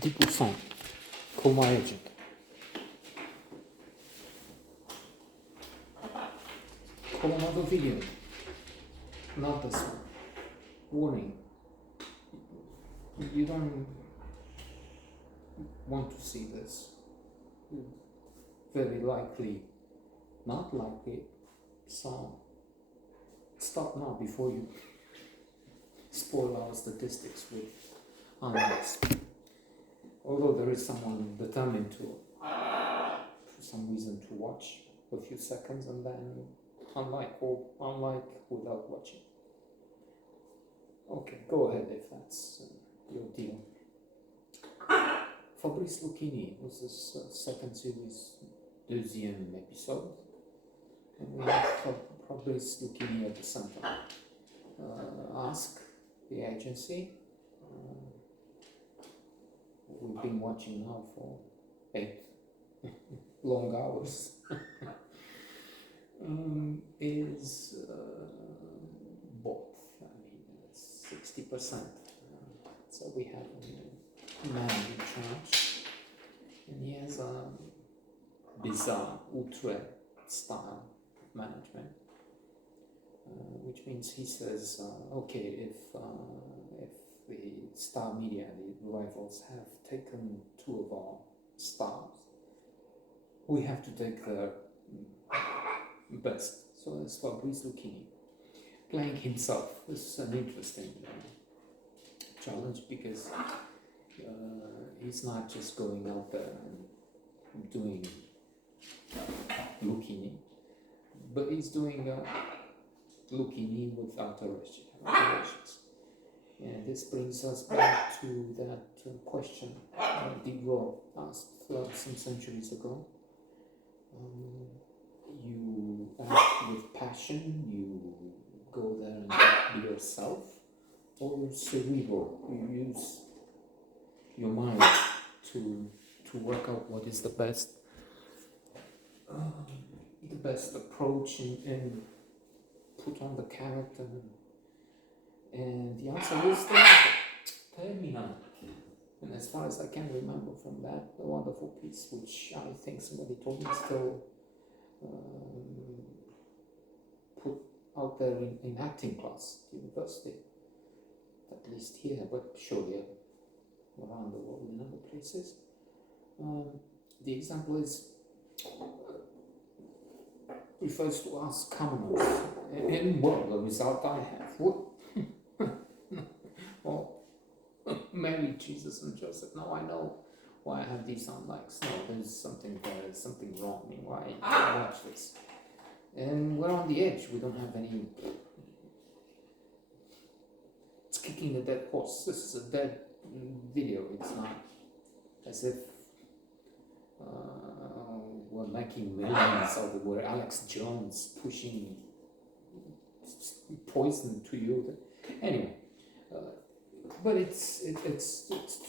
10%. Call my agent. Call another video. Not this one. Warning. You don't want to see this. Very likely not likely. So stop now before you spoil our statistics with unlikes. Although there is someone determined to, for some reason, to watch a few seconds and then unlike or unlike without watching. Okay, go ahead if that's your deal. Fabrice Lucchini was this second series, deuxième épisode. And we have Fabrice Lucchini at the center. Ask the agency. We've been watching now for 8 long hours. Is both. I mean, 60%. So we have a man in charge, and he has a bizarre, outre style of management, which means he says, okay, if the Star Media, the rivals, have taken 2 of our stars, we have to take their best. So that's Fabrice Lucchini playing himself. This is an interesting challenge because he's not just going out there and doing Lucchini, but he's doing Lucchini with alterations. And this brings us back to that question Diderot asked some centuries ago. You act with passion, you go there and be yourself, or you're cerebral, you use your mind to work out what is the best approach and put on the character. And the answer is the Termina. And as far as I can remember from that, a wonderful piece, which I think somebody told me still put out there in acting class at university, at least here, but surely around the world in other places. The example is refers to us commoners, and well, the result I have. Well, Mary, Jesus, and Joseph. Now I know why I have these unlikes. No, there's something wrong. I mean, why I watch this? And we're on the edge. We don't have any. It's kicking a dead horse. This is a dead video. It's not as if we're making millions out of it. We're Alex Jones pushing poison to you. Anyway. But it's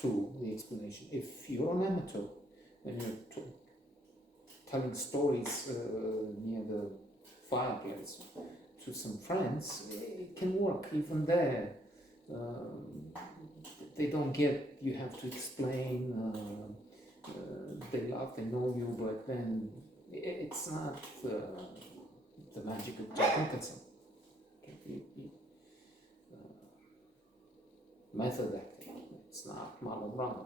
true, the explanation. If you're an amateur and you're telling stories near the fireplace to some friends, it can work. Even there, they don't get, you have to explain, they laugh, they know you, but then it's not the magic of Jack Nicholson. Method acting, it's not Marlon Brando.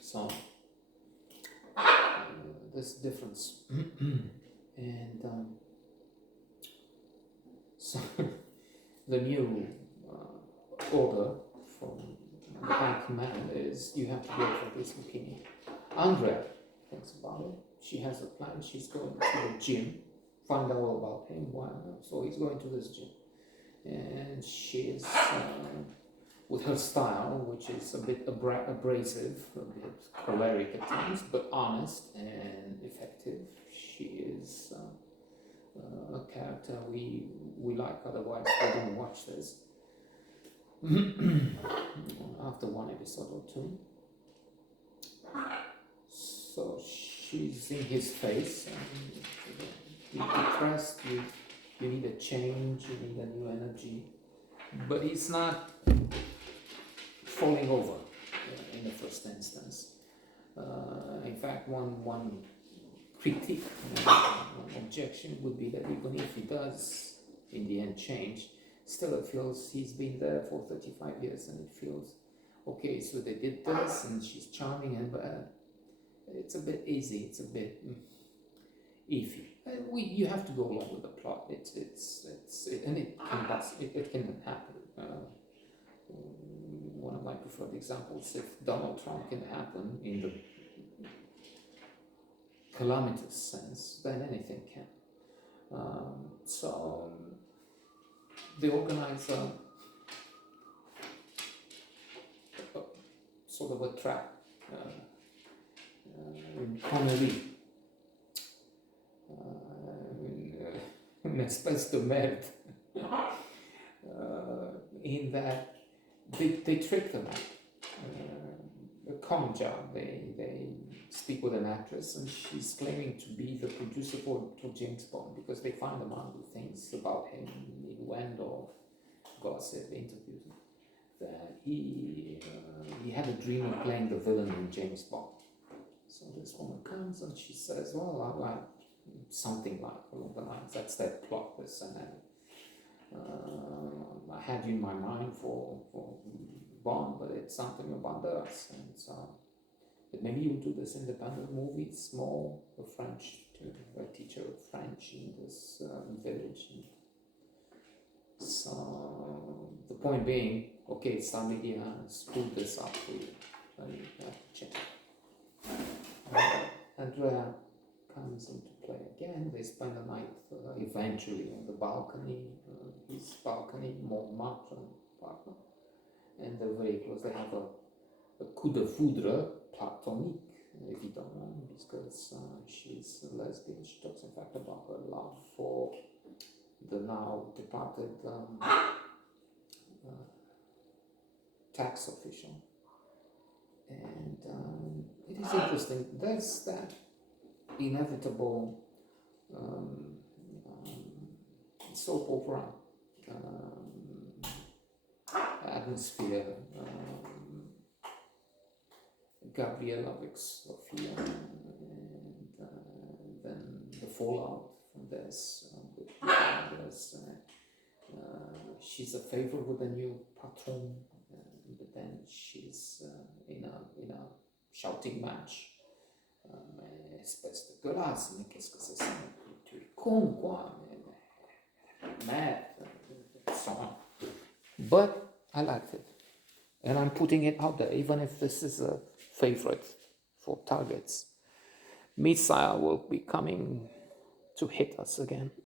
So there's a difference. And so the new order from the high command is you have to go for this Lucchini. Andrea thinks about it. She has a plan. She's going to the gym, find out all about him. Why? So he's going to this gym, and she's with her style, which is a bit abrasive, a bit choleric at times, but honest and effective. She is a character we like, otherwise we don't watch this. After 1 episode or 2. So she's in his face, and you're depressed, you need a change, you need a new energy. But he's not falling over in the first instance. In fact, one critique, one objection would be that even if he does in the end change, still it feels he's been there for 35 years and it feels, okay, so they did this and she's charming, and but it's a bit easy, it's a bit iffy. You have to go along with the plot. And it can happen. One of my preferred examples, if Donald Trump can happen in the calamitous sense, then anything can. So the organizer sort of a trap in Connery, une espèce de merde, in that they trick them out. A con job. They speak with an actress and she's claiming to be the producer for James Bond because they find among the things about him, innuendo, gossip, interviews, that he had a dream of playing the villain in James Bond. So this woman comes and she says, well, I like something like along the lines, that's that plot, this and that. I had you in my mind for Bond, but it's something about us, and so but maybe you do this independent movie, small, a teacher of French in this village. And so the point being, okay, Star Media screwed this up for you, and you have to check it. Andrea comes into play again. They spend the night eventually on the balcony, his balcony, Montmartre apartment, and they're very close. They have a coup de foudre platonique, évidemment, because she's a lesbian. She talks, in fact, about her love for the now departed tax official. And it is interesting. There's that inevitable soap opera atmosphere. Gabriella Vic's Sophia, and then the fallout from this. She's a favorite with the new patron, but then she's in a shouting match. Espèce de gueulasse, mais qu'est-ce que c'est ça? Tu es con, quoi? Mad. So on. But I liked it. And I'm putting it out there, even if this is a favorite for targets. Missile will be coming to hit us again.